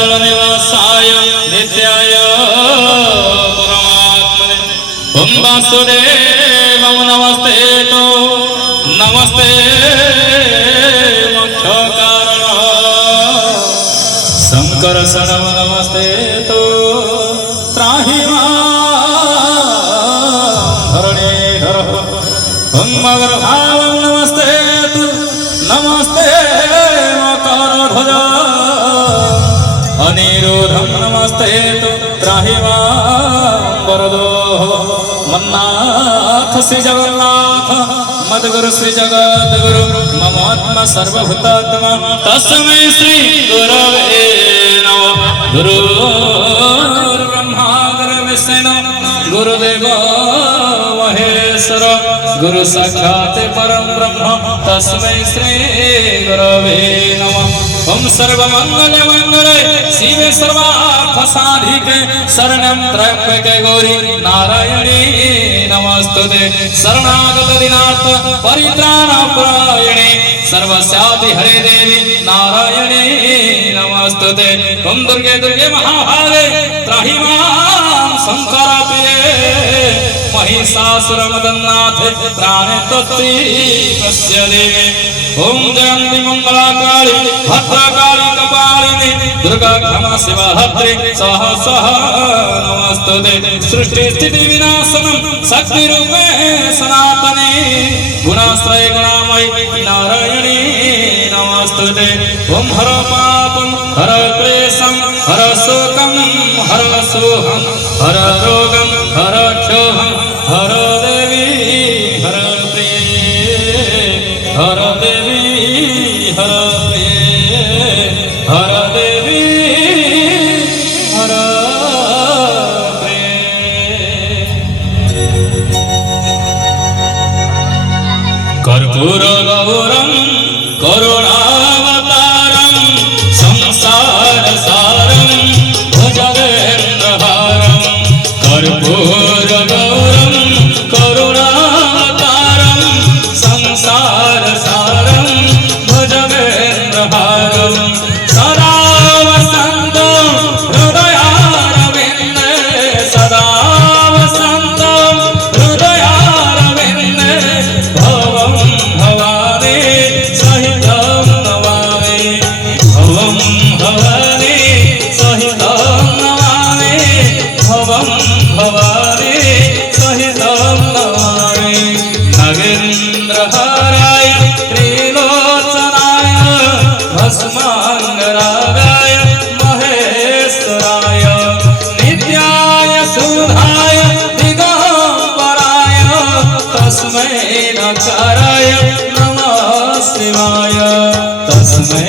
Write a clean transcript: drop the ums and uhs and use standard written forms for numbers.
नीलाचल निवासाय नित्याय परमात्मने ओम वासुदेव नमस्ते तो नमस्ते मोक्ष कारण शंकर शरण नमस्ते तो त्राहि धरणीधर ओम मगर भाव नमस्ते तु नमस्ते मकर ध्वज अनिरुद्धं नमस्ते तु त्राहि वरदो मन्नाथ श्री जगन्नाथ मद्गुरु श्री जगद्गुरु ममात्मा सर्वभूतात्मा तस्मै श्री गुरवे नमः गुरुर्ब्रह्मा गुरुर्विष्णु गुरुदेवो महेश्वर गुरु साक्षात् परम ब्रह्म तस्मै श्री गुरवे नमः ओम सर्वमंगल मंगले शिवे सर्वार्थ साधिके शरणं त्र्यंबके गौरी नारायणी नमस्तुते शरणागत दिनार्थ परित्राण परायणे सर्वस्यापि हरे देवी नारायणी नमस्तुते ओम दुर्गे दुर्गे महाभागे त्राहि मां शंकराप्रिये महिषासुरमदन्नाथे प्राणे त्वत्ति तस्य देवे ओम जयंती मंगला काली भद्रकाली कपालिनी दुर्गा क्षमा शिवा हत्रे स्वाहा स्वाहा नमस्तुते सृष्टि स्थिति विनाशनम शक्ति रूपे सनातने गुणाश्रय गुणामयी नारायणी नमस्तुते ओम हर पापम हर क्लेशम हर शोकम हर सोहम हर रोगम हर क्षोभम हर देवी हर प्रिय हर देवी हर प्रिय हर देवी हर प्रिय कर्पूर गौरम करुणावतारम संसार सारम भुजगेन्द्रहारम कर्पूर गौरम करुणावतारम संसार सारम भुजगेन्द्रहारम सदा वसन्तं हृदयारविन्दे सदा वसन्तं हृदयारविन्दे भवं भवानी सहितं नमामि भवं भवानी सहितं नमामि भवं भवानी सहितं नमामि नागेन्द्रहाराय त्रिलोचनाय भस्माङ्गरागाय महेश्वराय नित्याय सुधाय दिगम्बराय तस्मै नकाराय नमः शिवाय तस्मै